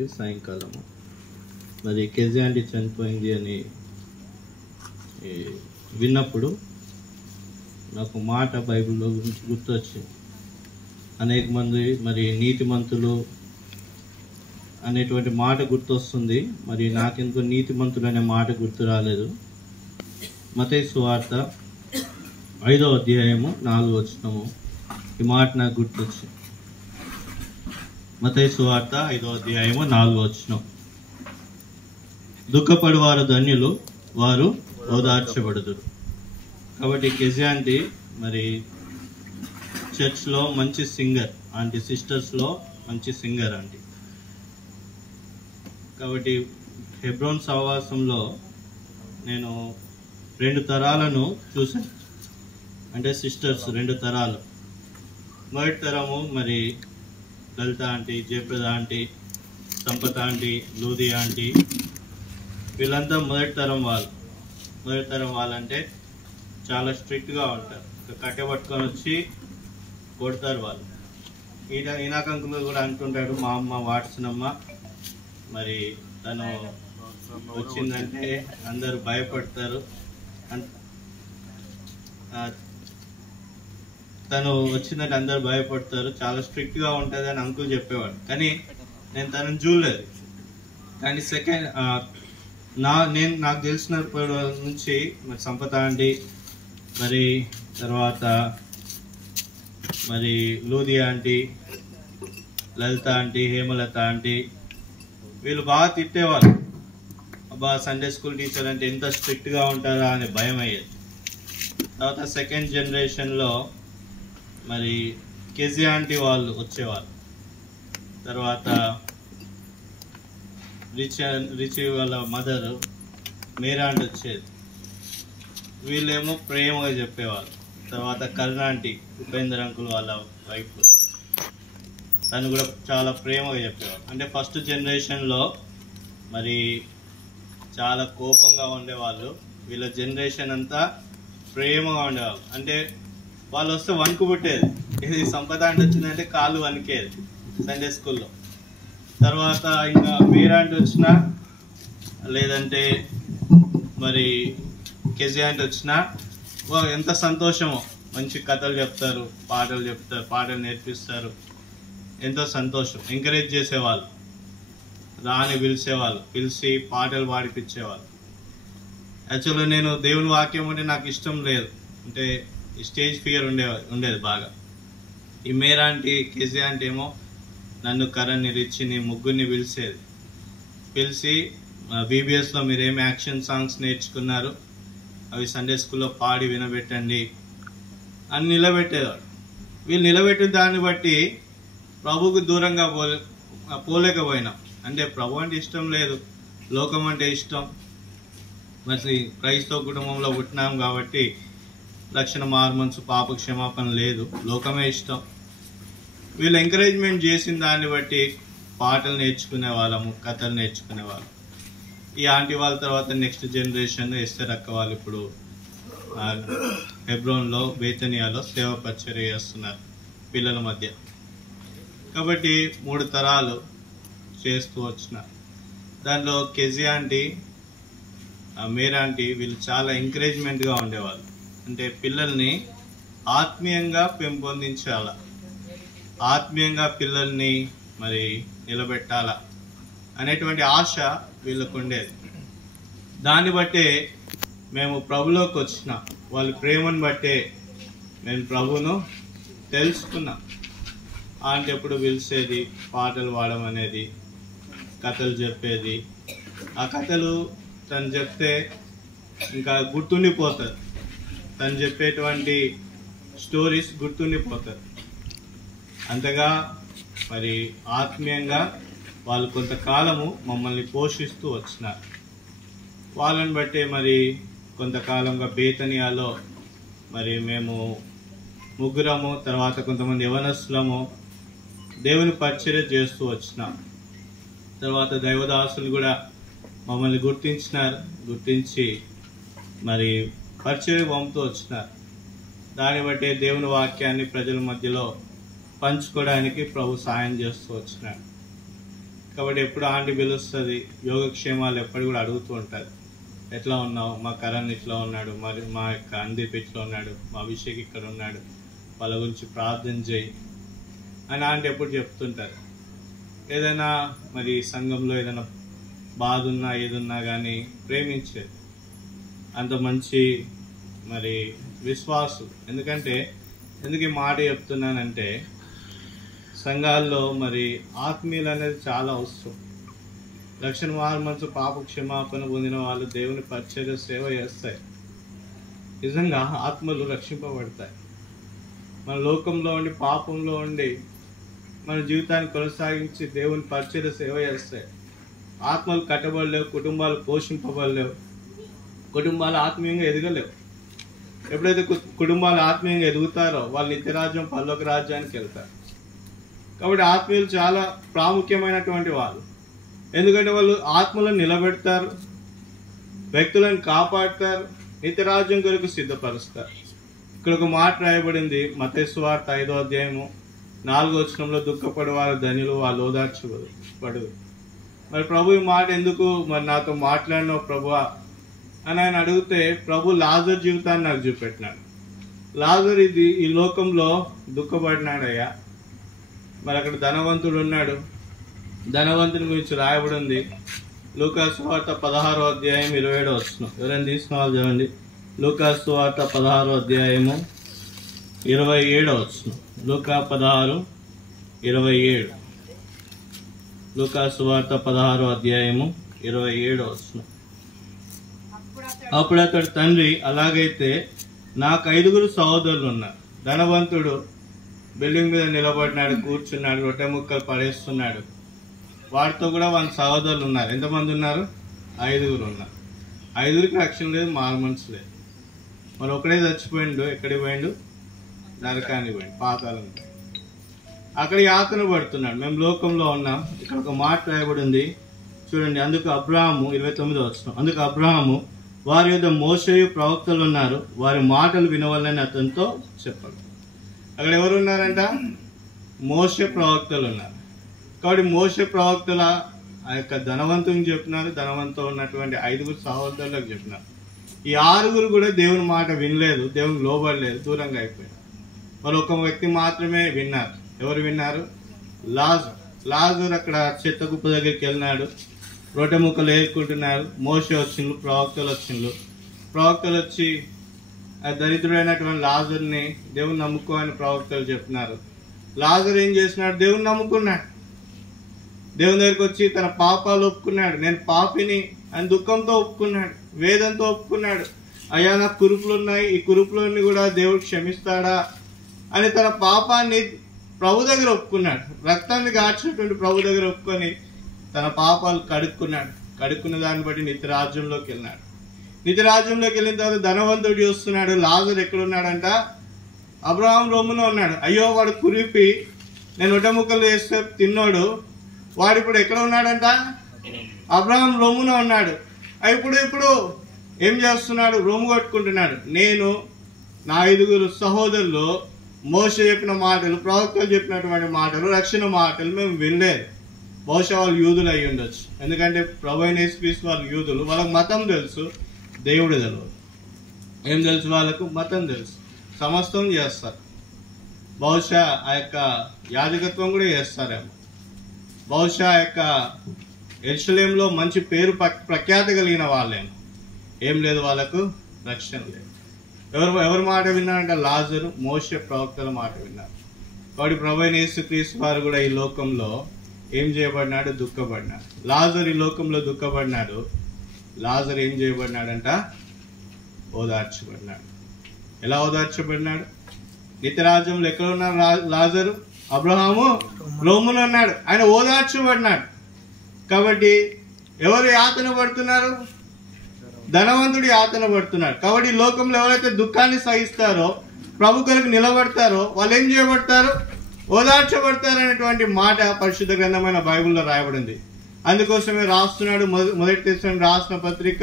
తారీఖు సాయంకాలము మరి కెజీ ఆంటీ చనిపోయింది అని విన్నప్పుడు నాకు మాట బైబిల్లో గురించి గుర్తొచ్చింది. అనేక మంది మరి నీతిమంతులు అనేటువంటి మాట గుర్తొస్తుంది. మరి నాకెందుకు నీతిమంతులు అనే మాట గుర్తు రాలేదు. మత్తయి సువార్త 5వ అధ్యాయము 4వ వచనము ఈ మాట నాకు గుర్తొచ్చింది. మత్తయి సువార్త 5వ అధ్యాయము 4వ వచనం, దుఃఖపడువారు ధన్యులు, వారు ఓదార్చబడుదురు. కాబట్టి కెజీ ఆంటీ మరి చర్చ్లో మంచి సింగర్ ఆంటీ, సిస్టర్స్లో మంచి సింగర్ ఆంటీ. కాబట్టి హెబ్రోన్ సహవాసంలో నేను 2 తరాలను చూశాను. అంటే సిస్టర్స్ 2 తరాలు. మొదటి తరము మరి Lalitha aunty, Jayaprada aunty, Sampatha aunty, Ludi aunty, వీళ్ళంతా మొదటి తరం వాళ్ళు. మొదటి తరం వాళ్ళంటే చాలా స్ట్రిక్ట్గా ఉంటారు. కట్టె పట్టుకొని వచ్చి కొడతారు వాళ్ళు. ఈనాకంకులు కూడా అంటుంటాడు, మా అమ్మ వాట్సనమ్మ మరి తను వచ్చిందంటే అందరూ భయపడతారు, తను వచ్చిందంటే అందరూ భయపడతారు, చాలా స్ట్రిక్ట్గా ఉంటుంది అని అంకుల్ చెప్పేవాడు. కానీ నేను తనని చూడలేదు. కానీ నాకు తెలిసినప్పటి నుంచి మరి సంపద ఆంటీ, మరి తర్వాత మరి లూది ఆంటీ, లలిత ఆంటీ, హేమలత ఆంటీ, వీళ్ళు బాగా తిట్టేవాళ్ళు. అబ్బా సండే స్కూల్ టీచర్ అంటే ఎంత స్ట్రిక్ట్గా ఉంటారా అని భయం అయ్యేది. తర్వాత సెకండ్ జనరేషన్లో మరి కెజీ ఆంటీ వాళ్ళు వచ్చేవాళ్ళు. తర్వాత రిచి వాళ్ళ మదర్ మీరా ఆంటీ వచ్చేది. వీళ్ళేమో ప్రేమగా చెప్పేవాళ్ళు. తర్వాత కరుణాంటీ, ఉపేందర్ అంకుల్ వాళ్ళ వైఫ్, తను కూడా చాలా ప్రేమగా చెప్పేవాళ్ళు. అంటే ఫస్ట్ జనరేషన్లో మరి చాలా కోపంగా ఉండేవాళ్ళు. వీళ్ళ జనరేషన్ అంతా ప్రేమగా ఉండేవాళ్ళు. అంటే వాళ్ళు వస్తే వణుకు పుట్టేది. ఇది సంపద అంటే వచ్చిందంటే కాళ్ళు వణికేది సండే స్కూల్లో. తర్వాత ఇంకా మీరా ఆంటీ వచ్చినా, లేదంటే మరి కెజీ ఆంటీ వచ్చినా ఎంత సంతోషమో. మంచి కథలు చెప్తారు, పాటలు నేర్పిస్తారు, ఎంతో సంతోషం. ఎంకరేజ్ చేసేవాళ్ళు, రాని పిలిచేవాళ్ళు, పిలిచి పాటలు పాడిపించేవాళ్ళు. యాక్చువల్గా నేను దేవుని వాక్యం అంటే నాకు ఇష్టం లేదు, అంటే స్టేజ్ ఫియర్ ఉండేది బాగా. ఈ మీరా ఆంటీ, కెజీ ఆంటీ ఏమో నన్ను, కరణ్ని, రిచ్చిని, ముగ్గురిని పిలిచి బీబీఎస్లో మీరేమి యాక్షన్ సాంగ్స్ నేర్చుకున్నారు అవి సండే స్కూల్లో పాడి వినబెట్టండి అని నిలబెట్టేవాడు. వీళ్ళు నిలబెట్టిన దాన్ని బట్టి ప్రభుకు దూరంగా పోలేకపోయినాం. అంటే ప్రభు అంటే ఇష్టం లేదు, లోకం అంటే ఇష్టం. మరి క్రైస్తవ కుటుంబంలో పుట్టినాం కాబట్టి రక్షణ, మార్మన్స్, పాప క్షమాపణ లేదు, లోకమే ఇష్టం. వీళ్ళు ఎంకరేజ్మెంట్ చేసిన దాన్ని బట్టి పాటలు నేర్చుకునే వాళ్ళము, కథలు నేర్చుకునే వాళ్ళం. ఈ ఆంటీ వాళ్ళ తర్వాత నెక్స్ట్ జనరేషన్ ఎస్తర్ అక్క వాళ్ళు ఇప్పుడు హెబ్రోన్లో, బేతనియాలో సేవ పరిచర్య చేస్తున్నారు పిల్లల మధ్య. కాబట్టి 3 తరాలు చేస్తూ వచ్చినారు. దానిలో కెజీ ఆంటీ, మీరా ఆంటీ వీళ్ళు చాలా ఎంకరేజ్మెంట్గా ఉండేవాళ్ళు. అంటే పిల్లల్ని ఆత్మీయంగా పెంపొందించాలా, ఆత్మీయంగా పిల్లల్ని మరి నిలబెట్టాలా అనేటువంటి ఆశ వీళ్ళకు ఉండేది. దాన్ని బట్టే మేము ప్రభులోకి వచ్చిన, వాళ్ళ ప్రేమను బట్టే మేము ప్రభును తెలుసుకున్నాం. ఆంటీ ఎప్పుడు పిలిచేది, పాటలు పాడడం అనేది, కథలు చెప్పేది. ఆ కథలు తను చెప్తే ఇంకా గుర్తుండిపోతారు. తను చెప్పేటువంటి స్టోరీస్ గుర్తుండిపోతారు. అంతగా మరి ఆత్మీయంగా వాళ్ళు కొంతకాలము మమ్మల్ని పోషిస్తూ వచ్చినారు. వాళ్ళని బట్టే మరి కొంతకాలంగా బేతనియాలో మరి మేము ముగ్గురము, తర్వాత కొంతమంది యవనస్తులము దేవుని పరిచర్య చేస్తూ వచ్చినాం. తర్వాత దైవదాసులు కూడా మమ్మల్ని గుర్తించి మరి పరిచర్య పంపుతూ వచ్చినారు. దాన్ని బట్టి దేవుని వాక్యాన్ని ప్రజల మధ్యలో పంచుకోవడానికి ప్రభు సాయం చేస్తూ వచ్చినాడు. కాబట్టి ఎప్పుడు ఆంటీ పిలుస్తుంది, యోగక్షేమాలు ఎప్పుడు కూడా అడుగుతూ ఉంటుంది. ఎట్లా ఉన్నావు, మా కరణ్ ఇట్లా ఉన్నాడు, మరి మా యొక్క అందీప్ ఇట్లా ఉన్నాడు, మా అభిషేక్ ఇక్కడ ఉన్నాడు, వాళ్ళ గురించి ప్రార్థన చేయి అని ఆంటీ ఎప్పుడు చెప్తుంటారు. ఏదైనా మరి సంఘంలో ఏదైనా బాధ ఉన్నా ఏదున్నా కానీ ప్రేమించేది. అంత మంచి మరి విశ్వాసం. ఎందుకు ఈ మాట చెప్తున్నానంటే, సంఘాల్లో మరి ఆత్మీయులు అనేది చాలా అవసరం. రక్షణ మార్మన్స్ పాప క్షమాపణ పొందిన వాళ్ళు దేవుని పరిచర్య సేవ చేస్తాయి. నిజంగా ఆత్మలు రక్షింపబడతాయి. మన లోకంలో ఉండి పాపంలో ఉండి మన జీవితాన్ని కొనసాగించి దేవుని పరిచర్య సేవ చేస్తాయి. ఆత్మలు కట్టబడలేవు, కుటుంబాలు పోషింపబడలేవు, కుటుంబాలు ఆత్మీయంగా ఎదగలేవు. ఎప్పుడైతే కుటుంబాలు ఆత్మీయంగా ఎదుగుతారో వాళ్ళు నిత్యరాజ్యం పరలోక రాజ్యానికి వెళ్తారు. కాబట్టి ఆత్మీయులు చాలా ప్రాముఖ్యమైనటువంటి వాళ్ళు. ఎందుకంటే వాళ్ళు ఆత్మలను నిలబెడతారు, వ్యక్తులను కాపాడుతారు, నిత్యరాజ్యం కొరకు సిద్ధపరుస్తారు. ఇక్కడ ఒక మాట రాయబడింది, మత్తయి సువార్త 5వ అధ్యాయము 4వ వచనంలో, దుఃఖపడేవారు ధన్యులు, వాళ్ళు ఓదార్చబడు. మరి ప్రభు ఈ మాట ఎందుకు మరి నాతో మాట్లాడినావు ప్రభువా అని ఆయన అడిగితే, ప్రభు లాజర్ జీవితాన్ని నాకు చూపెట్టినాడు. లాజర్ ఈ లోకంలో దుఃఖపడినాడయ్యా. మరి అక్కడ ధనవంతుడు ఉన్నాడు. ధనవంతుని గురించి రాయబడి ఉంది లూకాసు సువార్త 16వ అధ్యాయం 27వ వచనం. ఎవరైనా తీసుకున్న వాళ్ళు చదవండి. లూకాసు సువార్త 16వ అధ్యాయము 27వ వచనం. లూకా 16:27. లూకాసు సువార్త 16వ అధ్యాయము 27వ వచనం. అప్పుడు అతడు తండ్రి, అలాగైతే నాకు 5 సహోదరులు ఉన్నారు. ధనవంతుడు బిల్డింగ్ మీద నిలబడినాడు, కూర్చున్నాడు, రొట్టె ముక్కలు పడేస్తున్నాడు. వాడితో కూడా 100 సహోదరులు ఉన్నారు. ఎంతమంది ఉన్నారు? 5 ఉన్నారు. 5కి రక్షణ లేదు, మారుమనసు లేదు. మరి ఒకడే చచ్చిపోయిండు. ఎక్కడికి పోయిండు? నరకానికి పోయిండు, పాతాళం. అక్కడ యాతన పడుతున్నాడు. మేము లోకంలో ఉన్నాం. ఇక్కడ ఒక మాట రాయబడి ఉంది చూడండి. అందుకు అబ్రాహాము 29వ వచనం. అందుకు అబ్రాహాము, వారి యొద్ద మోషేయు ప్రవక్తలు ఉన్నారు, వారి మాటలు వినవాలని అతనితో చెప్పాడు. అక్కడ ఎవరు ఉన్నారంట? మోషే ప్రవక్తలు ఉన్నారు. కాబట్టి మోషే ప్రవక్తల ఆ యొక్క ధనవంతునికి చెప్పినారు, ధనవంతులు ఉన్నటువంటి 5 సహోదరులకు చెప్పినారు. ఈ 6 కూడా దేవుని మాట వినలేదు, దేవునికి లోబడలేదు, దూరంగా అయిపోయారు. వాళ్ళు ఒక వ్యక్తి మాత్రమే విన్నారు. ఎవరు విన్నారు? లాజర్ అక్కడ చెత్త కుప్ప దగ్గరికి వెళ్ళినాడు, రొట్టె ముక్కలు ఏరుకుంటున్నారు. మోషే వచ్చిండ్రు, ప్రవక్తలు వచ్చి ఆ దరిద్రుడైనటువంటి లాజర్ని దేవుని నమ్ముకో అని ప్రవక్తలు చెప్పినారు. లాజర్ ఏం చేసినాడు? దేవుని నమ్ముకున్నాడు. దేవుని దగ్గరికి వచ్చి తన పాపాలు ఒప్పుకున్నాడు. నేను పాపిని అని దుఃఖంతో ఒప్పుకున్నాడు, వేదంతో ఒప్పుకున్నాడు. అయ్యా నాకు కురుపులు ఉన్నాయి, ఈ కురుపులన్నీ కూడా దేవుడు క్షమిస్తాడా అని తన పాపాన్ని ప్రభు దగ్గర ఒప్పుకున్నాడు. రక్తాన్ని గార్చినటువంటి ప్రభు దగ్గర ఒప్పుకొని తన పాపాలు కడుక్కున్న దాన్ని బట్టి నిత్యరాజ్యంలోకి వెళ్ళినాడు. నిత్యరాజ్యంలోకి వెళ్ళిన తర్వాత ధనవంతుడు చూస్తున్నాడు, లాజర్ ఎక్కడున్నాడంట? అబ్రహాం రొమ్మున ఉన్నాడు. అయ్యో వాడు కురిపి నేను రొట్టె ముక్కలు వేస్తే తిన్నాడు, వాడు ఇప్పుడు ఎక్కడ ఉన్నాడంట? అబ్రహాం రొమ్మున ఉన్నాడు. ఇప్పుడు ఏం చేస్తున్నాడు? రొమ్ము కొట్టుకుంటున్నాడు. నేను నా 5 సహోదరులు మోషే చెప్పిన మాటలు, ప్రవక్తలు చెప్పినటువంటి మాటలు, రక్షణ మాటలు మేము వినలేదు. బహుశా వాళ్ళు యూదులు అయి ఉండొచ్చు. ఎందుకంటే ప్రభు అయిన యేసుక్రీస్తు వాళ్ళు యూదులు. వాళ్ళకు మతం తెలుసు, దేవుడు తెలియదు. ఏం తెలుసు వాళ్ళకు? మతం తెలుసు, సమస్తం చేస్తారు. బహుశా ఆ యొక్క యాజకత్వం కూడా చేస్తారేమో. బహుశా ఆ యొక్క యెరూషలేములో మంచి పేరు ప్రఖ్యాతి కలిగిన వాళ్ళేమో. ఏం లేదు, వాళ్ళకు రక్షణ లేదు. ఎవరి మాట విన్నారంటే లాజరు, మోషే ప్రవక్తల మాట విన్నారు. కాబట్టి ప్రభు అయిన యేసుక్రీస్తు వారు కూడా ఈ లోకంలో ఏం చేయబడినాడు? దుఃఖపడినాడు. లాజర్ ఈ లోకంలో దుఃఖపడినాడు. లాజర్ ఏం చేయబడినాడంట? ఓదార్చబడినాడు. ఎలా ఓదార్చబడినాడు? నిత్యరాజ్యంలో ఎక్కడ ఉన్నాడు లాజరు? అబ్రహాము రొమ్మున ఉన్నాడు, ఆయన ఓదార్చబడినాడు. కాబట్టి ఎవరు యాతన పడుతున్నారు? ధనవంతుడు యాతన పడుతున్నాడు. కాబట్టి ఈ లోకంలో ఎవరైతే దుఃఖాన్ని సహిస్తారో, ప్రభు కొరకు నిలబడతారో వాళ్ళు ఏం చేయబడతారు? ఓదార్చబడతారు అనేటువంటి మాట పరిశుద్ధ గ్రంథమైన బైబిల్లో రాయబడింది. అందుకోసమే రాస్తున్నాడు. మొదటి తెస్సలోనికీయులకు రాసిన పత్రిక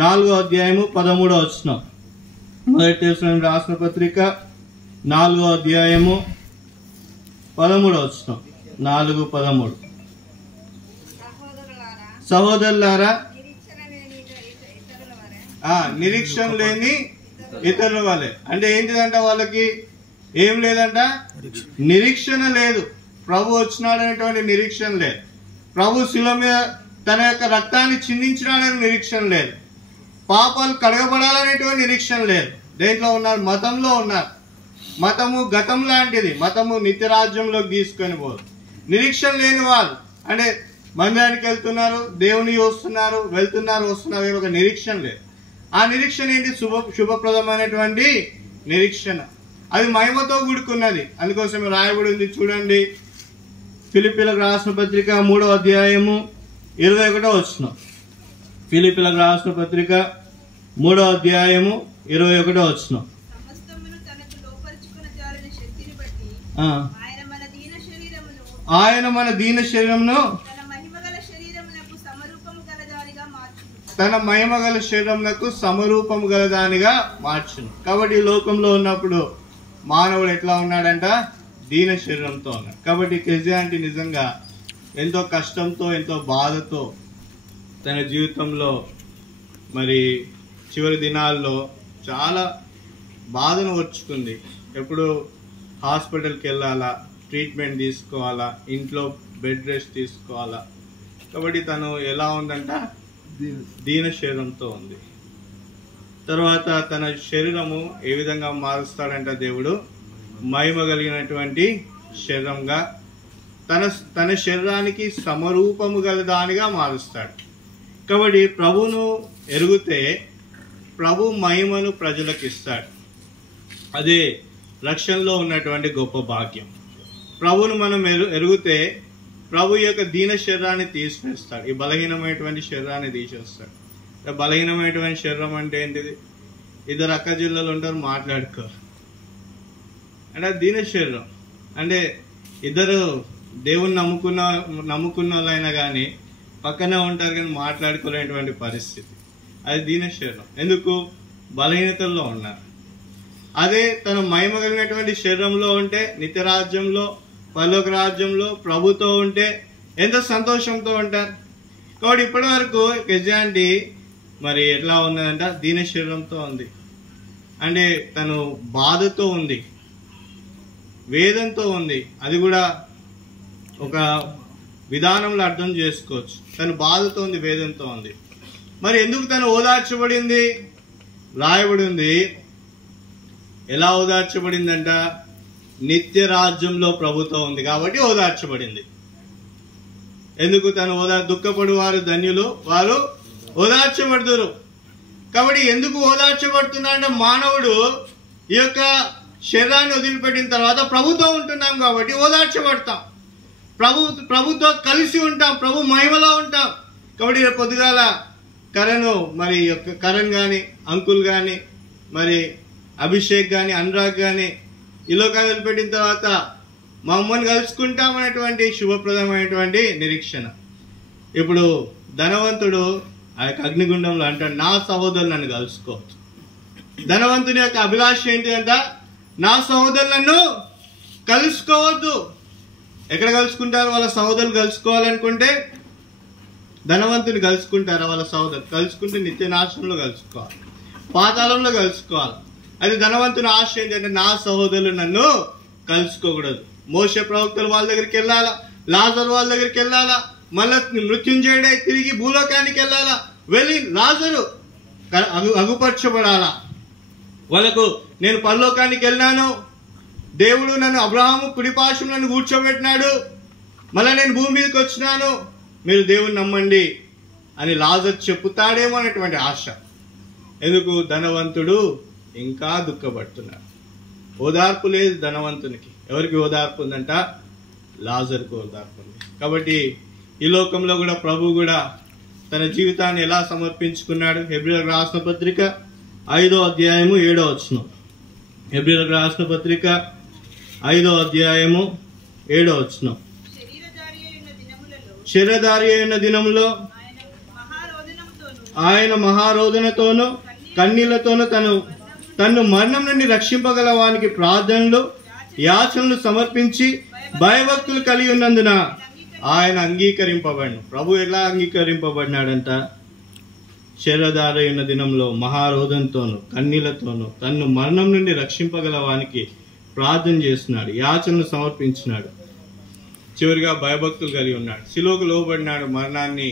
4వ అధ్యాయము 13వ వచనం. మొదటి తెస్సలోనికీయులకు రాసిన పత్రిక 4వ అధ్యాయము 13వ వచనం. 4:13. సహోదరులారా, నిరీక్షణ లేని ఇతరుల వలె. అంటే ఏంటిదంట, వాళ్ళకి ఏం లేదంట, నిరీక్షణ లేదు. ప్రభు వచ్చినాడనేటువంటి నిరీక్షణ లేదు. ప్రభు శిలువ మీద తన యొక్క రక్తాన్ని చిందించినాడనే నిరీక్షణ లేదు. పాపాలు కడగబడాలనేటువంటి నిరీక్షణ లేదు. దేంట్లో ఉన్నారు? మతంలో ఉన్నారు. మతము గతం లాంటిది. మతము నిత్యరాజ్యంలోకి తీసుకొని పోదు. నిరీక్షణ లేని వాళ్ళు అంటే మందిరానికి వెళ్తున్నారు, దేవుని చూస్తున్నారు, వెళ్తున్నారు, వస్తున్నారు, ఒక నిరీక్షణ లేదు. ఆ నిరీక్షణ ఏంటి? శుభప్రదమైనటువంటి నిరీక్షణ. అది మహిమతో కూడుకున్నది. అందుకోసం రాయబడి ఉంది, చూడండి. ఫిలిప్పీలకు రాసిన పత్రిక 3వ అధ్యాయము 21వ వచనం. ఫిలిప్పీలకు రాసిన పత్రిక 3వ అధ్యాయము 21వ వచనం. ఆయన మన దీన శరీరమును తన మహిమ గల శరీరమునకు సమరూపము గలదానిగా మార్చును. కాబట్టి ఈ లోకంలో ఉన్నప్పుడు మానవుడు ఎట్లా ఉన్నాడంట? దీన శరీరంతో ఉన్నాడు. కాబట్టి క్రిస్టియానిటీ నిజంగా ఎంతో కష్టంతో, ఎంతో బాధతో తన జీవితంలో మరి చివరి దినాల్లో చాలా బాధను వచ్చుకుంది. ఎప్పుడు హాస్పిటల్కి వెళ్ళాలా, ట్రీట్మెంట్ తీసుకోవాలా, ఇంట్లో బెడ్ రెస్ట్ తీసుకోవాలా. కాబట్టి తను ఎలా ఉందంట? దీన శరీరంతో ఉంది. తర్వాత తన శరీరము ఏ విధంగా మారుస్తాడంట దేవుడు? మహిమ కలిగినటువంటి శరీరంగా, తన శరీరానికి సమరూపము గల దానిగా మారుస్తాడు. కాబట్టి ప్రభువును ఎరిగితే ప్రభు మహిమను ప్రజలకు ఇస్తాడు. అదే రక్షణలో ఉన్నటువంటి గొప్ప భాగ్యం. ప్రభువును మనం ఎరిగితే ప్రభు యొక్క దీన శరీరాన్ని తీసివేస్తాడు. ఈ బలహీనమైనటువంటి శరీరాన్ని తీసేస్తాడు. బలహీనమైనటువంటి శరీరం అంటే ఏంటిది? ఇద్దరు అక్క జిల్లాలు ఉంటారు, మాట్లాడుకోరు అంటే దీన శరీరం. అంటే ఇద్దరు దేవుని నమ్ముకున్న వాళ్ళైనా కానీ పక్కనే ఉంటారు కానీ మాట్లాడుకోలేనటువంటి పరిస్థితి. అది దీన శరీరం. ఎందుకు? బలహీనతల్లో ఉన్నారు. అదే తన మహిమ కలిగినటువంటి శరీరంలో ఉంటే, నిత్యరాజ్యంలో, పరలోక రాజ్యంలో ప్రభుతో ఉంటే ఎంతో సంతోషంతో ఉంటారు. కాబట్టి ఇప్పటి వరకు క్రిస్టియానిటీ మరి ఎట్లా ఉన్నదంట? దీన శరీరంతో ఉంది. అంటే తను బాధతో ఉంది, వేదంతో ఉంది. అది కూడా ఒక విధానంలో అర్థం చేసుకోవచ్చు. తను బాధతో ఉంది, వేదంతో ఉంది. మరి ఎందుకు తను ఓదార్చబడింది? రాయబడి ఉంది. ఎలా ఓదార్చబడిందంట? నిత్య రాజ్యంలో ప్రభుతో ఉంది కాబట్టి ఓదార్చబడింది. ఎందుకు? తను దుఃఖపడు వారు ధన్యులు, వారు ఓదార్చబడుతురు. కాబట్టి ఎందుకు ఓదార్చబడుతున్నా అంటే మానవుడు ఈ యొక్క శరీరాన్ని వదిలిపెట్టిన తర్వాత ప్రభుతో ఉంటున్నాం కాబట్టి ఓదార్చబడతాం. ప్రభుతో కలిసి ఉంటాం, ప్రభు మహిమలో ఉంటాం. కాబట్టి పొద్దుగాల కరణ్ కానీ, అంకుల్ కానీ, మరి అభిషేక్ కానీ, అనురాగ్ కానీ ఈ లోకాన్ని వదిలిపెట్టిన తర్వాత మా అమ్మని కలుసుకుంటామనేటువంటి శుభప్రదమైనటువంటి నిరీక్షణ. ఇప్పుడు ధనవంతుడు ఆ యొక్క అగ్నిగుండంలో అంటాడు, నా సహోదరులు నన్ను కలుసుకోవచ్చు. ధనవంతుని యొక్క అభిలాష ఏంటిదంట? నా సహోదరులను కలుసుకోవద్దు. ఎక్కడ కలుసుకుంటారు? వాళ్ళ సహోదరులు కలుసుకోవాలనుకుంటే ధనవంతుని కలుసుకుంటారా? వాళ్ళ సహోదరులు కలుసుకుంటే నిత్య నాశనంలో కలుసుకోవాలి, పాతాళంలో కలుసుకోవాలి. అది ధనవంతుని ఆశ ఏంటంటే నా సహోదరులు నన్ను కలుసుకోకూడదు. మోషే ప్రవక్తలు వాళ్ళ దగ్గరికి వెళ్ళాలా, లాజరు వాళ్ళ దగ్గరికి వెళ్ళాలా, మళ్ళా మృత్యుంజయుడే తిరిగి భూలోకానికి వెళ్ళాలా, వెళ్ళి లాజరు అగుపరచబడాలా. వాళ్ళకు నేను పరలోకానికి వెళ్ళినాను, దేవుడు నన్ను అబ్రహాము కుడిపార్శ్వం నన్ను కూర్చోబెట్టినాడు, మళ్ళీ నేను భూమి మీదకి వచ్చినాను, మీరు దేవుని నమ్మండి అని లాజరు చెప్పుతాడేమో అనేటువంటి ఆశ. ఎందుకు? ధనవంతుడు ఇంకా దుఃఖపడుతున్నాడు. ఓదార్పు లేదు ధనవంతునికి. ఎవరికి ఓదార్పు ఉందంట? లాజరుకు ఓదార్పు ఉంది. కాబట్టి ఈ లోకంలో కూడా ప్రభు కూడా తన జీవితాన్ని ఎలా సమర్పించుకున్నాడు? హెబ్రీయులకు రాసిన పత్రిక 5వ అధ్యాయము 7వ వచనం. హెబ్రీయులకు రాసిన పత్రిక 5వ అధ్యాయము 7వ వచనం. శరీరధారి అయిన దినములో ఆయన మహారోదనతోనూ కన్నీళ్లతోనూ తన్ను మరణం నుండి రక్షింపగల వానికి ప్రార్థనలు యాచనలు సమర్పించి భయభక్తులు కలిగి ఉన్నందున ఆయన అంగీకరింపబడిన. ప్రభు ఎలా అంగీకరింపబడినాడంట? శరీరధారైన దినంలో మహారోధంతోనూ కన్నీళ్లతోనూ తన్ను మరణం నుండి రక్షింపగల వానికి ప్రార్థన చేస్తున్నాడు, యాచనలు సమర్పించినాడు, చివరిగా భయభక్తులు కలిగి ఉన్నాడు, శిలువకు లోబడినాడు, మరణాన్ని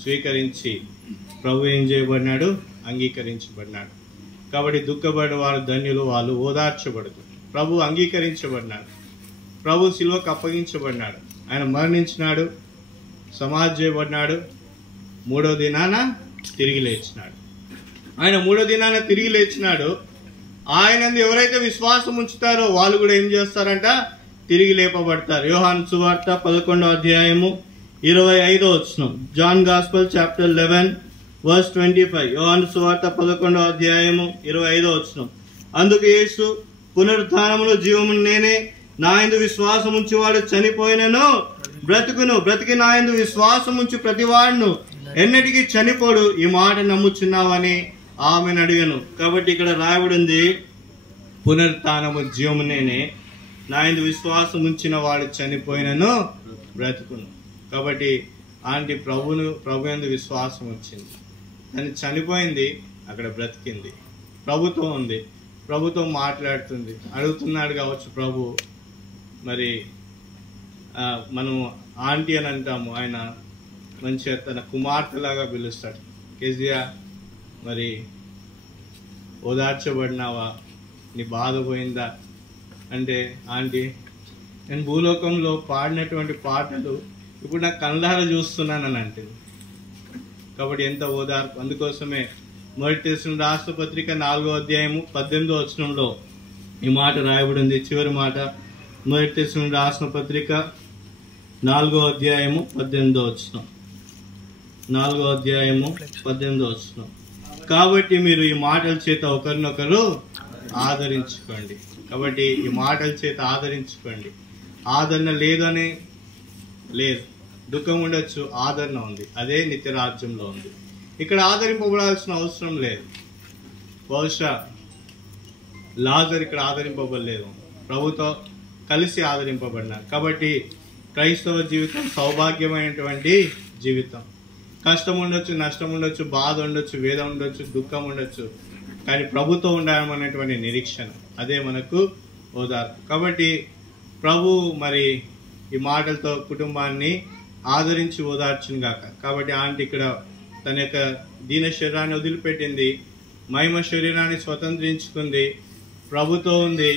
స్వీకరించి ప్రభు ఏం చేయబడినాడు? అంగీకరించబడినాడు. కాబట్టి దుఃఖపడే వారు ధన్యులు, వాళ్ళు ఓదార్చబడుతారు. ప్రభు అంగీకరించబడినాడు, ప్రభు శిలువకు అప్పగించబడినాడు, ఆయన మరణించినాడు, సమాధి చేయబడినాడు, 3వ దినాన తిరిగి లేచినాడు. ఆయన 3వ దినాన తిరిగి లేచినాడు. ఆయనందు ఎవరైతే విశ్వాసం ఉంచుతారో వాళ్ళు కూడా ఏం చేస్తారంట? తిరిగి లేపబడతారు. యోహాను సువార్త 11వ అధ్యాయము 25వ వచనం. John gospel chapter 11 verse 25. యోహాను సువార్త 11వ అధ్యాయము 25వ వచనం. అందుకు యేసు, పునరుత్థానమును జీవమును నేనే, నా యందు విశ్వాసం ఉంచువాడు చనిపోయినను బ్రతుకును, బ్రతికి నా యందు విశ్వాసం ఉంచి ప్రతివాడును ఎన్నటికీ చనిపోడు. ఈ మాట నమ్ముచున్నావని ఆమెను అడిగాను. కాబట్టి ఇక్కడ రాయబడి ఉంది, పునరుత్థానము జీవము నేనే, నా యందు విశ్వాసం ఉంచిన వాడు చనిపోయినను బ్రతుకును. కాబట్టి ఆంటీ ప్రభు యందు విశ్వాసం వచ్చింది, తను చనిపోయింది, అక్కడ బ్రతికింది, ప్రభుతో ఉంది, ప్రభుతో మాట్లాడుతుంది, అడుగుతున్నాడు కావచ్చు ప్రభు. మరి మనం ఆంటీ అని అంటాము, ఆయన మంచిగా తన కుమార్తెలాగా పిలుస్తాడు. కేజీయా, మరి ఓదార్చబడినావా, నీ బాధ పోయిందా అంటే, ఆంటీ నేను భూలోకంలో పాడినటువంటి పాటలు ఇప్పుడు నాకు కళ్ళారా చూస్తున్నానని అంటుంది. కాబట్టి ఎంత ఓదార్పు. అందుకోసమే మొదటి రాష్ట్ర పత్రిక 4వ అధ్యాయము 18వ వచనంలో ఈ మాట రాయబడింది. చివరి మాట, మొదటి రాష్ట్ర పత్రిక 4వ అధ్యాయము 18వ వచనం. 4వ అధ్యాయము 18వ వచనం. కాబట్టి మీరు ఈ మాటల చేత ఒకరినొకరు ఆదరించుకోండి. కాబట్టి ఈ మాటల చేత ఆదరించుకోండి. ఆదరణ లేదని లేదు, దుఃఖం ఉండొచ్చు, ఆదరణ ఉంది, అదే నిత్య రాజ్యంలో ఉంది. ఇక్కడ ఆదరింపబడాల్సిన అవసరం లేదు. బహుశా లాజర్ ఇక్కడ ఆదరింపబడలేదు, ప్రభుతో కలిసి ఆదరింపబడినారు. కాబట్టి క్రైస్తవ జీవితం సౌభాగ్యమైనటువంటి జీవితం. కష్టం ఉండొచ్చు, నష్టం ఉండొచ్చు, బాధ ఉండొచ్చు, వేదన ఉండొచ్చు, దుఃఖం ఉండొచ్చు, కానీ ప్రభుతో ఉండాలనేటువంటి నిరీక్షణ, అదే మనకు ఓదార్పు. కాబట్టి ప్రభు మరి ఈ మాటలతో కుటుంబాన్ని ఆదరించి ఓదార్చును గాక. కాబట్టి ఆంటీ ఇక్కడ తన యొక్క దీన శరీరాన్ని వదిలిపెట్టింది, మహిమ శరీరాన్ని స్వతంత్రించుకుంది, ప్రభుతో ఉంది,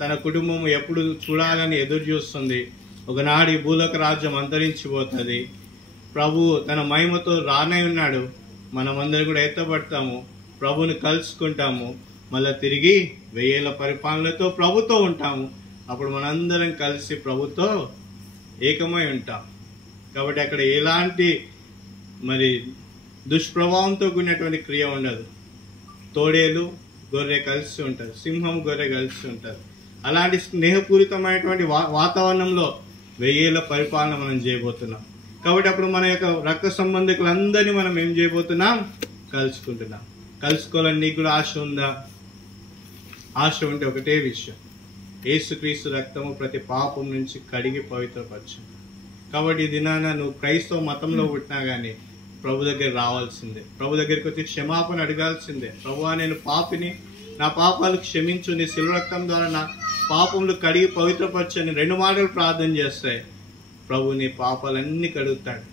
తన కుటుంబం ఎప్పుడు చూడాలని ఎదురు చూస్తుంది. ఒకనాడు ఈ భూలోక రాజ్యం అంతరించిపోతుంది, ప్రభు తన మహిమతో రానై ఉన్నాడు, మనమందరం కూడా ఎత్తబడతాము, ప్రభుని కలుసుకుంటాము, మళ్ళీ తిరిగి 1000 ఏళ్ల పరిపాలనతో ప్రభుతో ఉంటాము. అప్పుడు మనందరం కలిసి ప్రభుతో ఏకమై ఉంటాం. కాబట్టి అక్కడ ఎలాంటి మరి దుష్ప్రభావంతో కూడినటువంటి క్రియ ఉండదు. తోడేలు గొర్రె కలిసి ఉంటారు, సింహం గొర్రె కలిసి ఉంటారు. అలాంటి స్నేహపూరితమైనటువంటి వాతావరణంలో 1000 ఏళ్ల పరిపాలన మనం చేయబోతున్నాం. కాబట్టి అప్పుడు మన యొక్క రక్త సంబంధికులందరినీ మనం ఏం చేయబోతున్నాం? కలుసుకుంటున్నాం. కలుసుకోవాలని నీకు కూడా ఆశ ఉందా? ఆశ ఉంటే ఒకటే విషయం, యేసుక్రీస్తు రక్తము ప్రతి పాపం నుంచి కడిగి పవిత్రపరచు. కాబట్టి ఈ దినాన నువ్వు క్రైస్తవ మతంలో పుట్టినా కానీ ప్రభు దగ్గర రావాల్సిందే, ప్రభు దగ్గరికి వచ్చి క్షమాపణ అడగాల్సిందే. ప్రభువా, నేను పాపిని, నా పాపాలు క్షమించు, నీ శిలువ రక్తం ద్వారా నా పాపములు కడిగి పవిత్రపరచని 2 మాటలు ప్రార్థన చేస్తాయి. ప్రభు నీ పాపాలన్నీ కడుగుతాడు,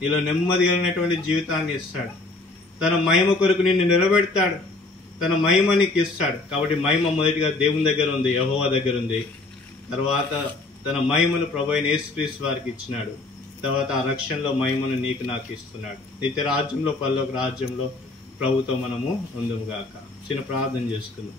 నీలో నెమ్మది కలిగినటువంటి జీవితాన్ని ఇస్తాడు, తన మహిమ కొరకు నిన్ను నిలబెడతాడు, తన మహిమ నీకు ఇస్తాడు. కాబట్టి మహిమ మొదటిగా దేవుని దగ్గర ఉంది, యెహోవా దగ్గర ఉంది. తర్వాత తన మహిమను ప్రభు అయిన యేసుక్రీస్తు వారికి ఇచ్చినాడు. తర్వాత ఆ రక్షణలో మహిమను నీకు నాకు ఇస్తున్నాడు. నిత్య రాజ్యంలో, పరలోక రాజ్యంలో ప్రభుతో మనము ఉందుము గాక. చిన్న ప్రార్థన చేసుకుందాం.